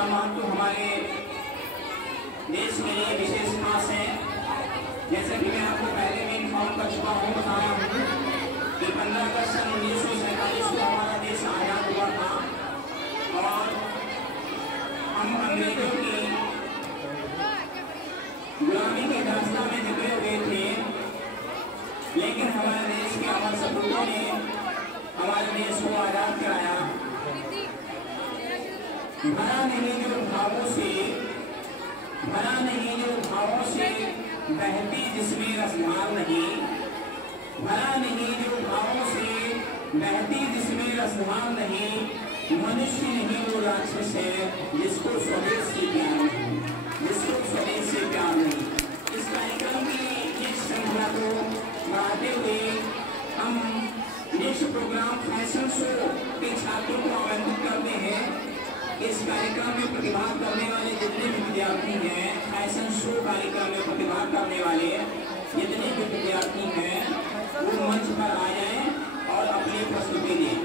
इसका महत्व हमारे देश के लिए विशेष खास है। जैसे कि मैं आपको पहले में इन्फॉर्म कर चुका हूँ, बताया हूँ कि 15 अगस्त सन 1947 को हमारा देश आजाद हुआ था और हम अंग्रेजों की गुलामी के दास्तां में जकड़े हुए थे, लेकिन हमारे देश के अमर सपूतों ने हमारे देश को आजाद कराया। भरा नहीं जो भावों से बहती जिसमें रसधार नहीं, भरा नहीं जो भावों से बहती जिसमें रसधार नहीं, मनुष्य नहीं वो राक्षस है जिसको स्वदेश से प्यार नहीं, जिसको स्वदेश से प्यार नहीं। इस कार्यक्रम की इस श्रृंखला को बढ़ाते हुए हम नेक्स्ट प्रोग्राम फैशन शो के छात्रों को आमंत्रित करते हैं। इस कार्यक्रम में प्रतिभाग करने वाले जितने भी विद्यार्थी हैं, फैशन शो कार्यक्रम में प्रतिभाग करने वाले जितने भी विद्यार्थी हैं, वो मंच पर आ जाएं और अपनी प्रस्तुति दें।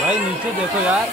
भाई नीचे देखो यार।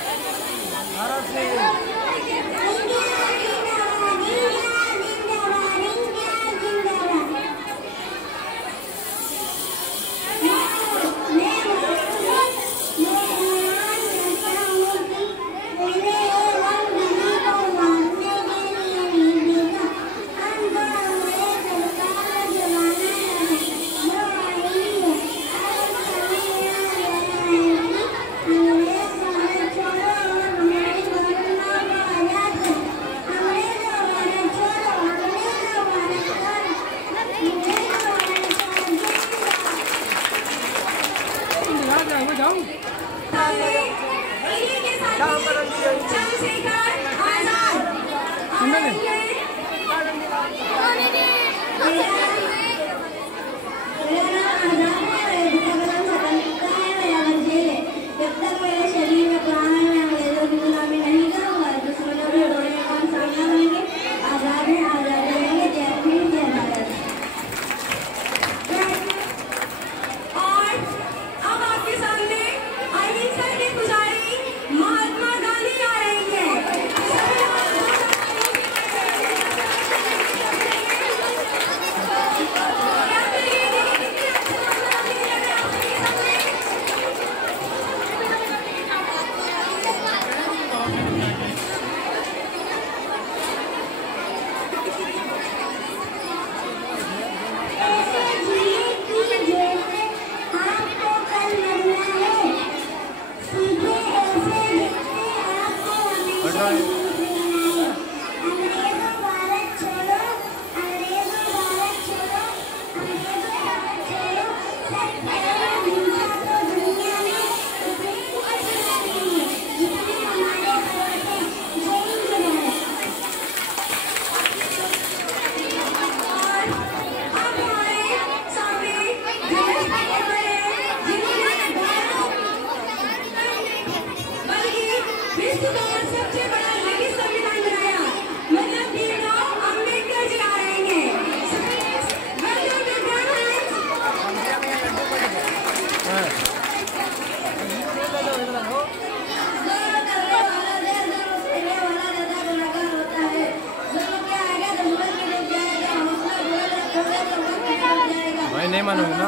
मैं नहीं मानूंगा ना।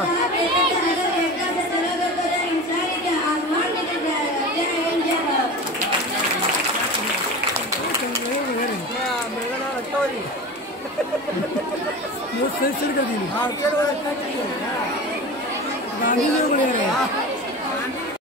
वो सही कर दी। हाँ चलो गाड़ी में बोले रहे।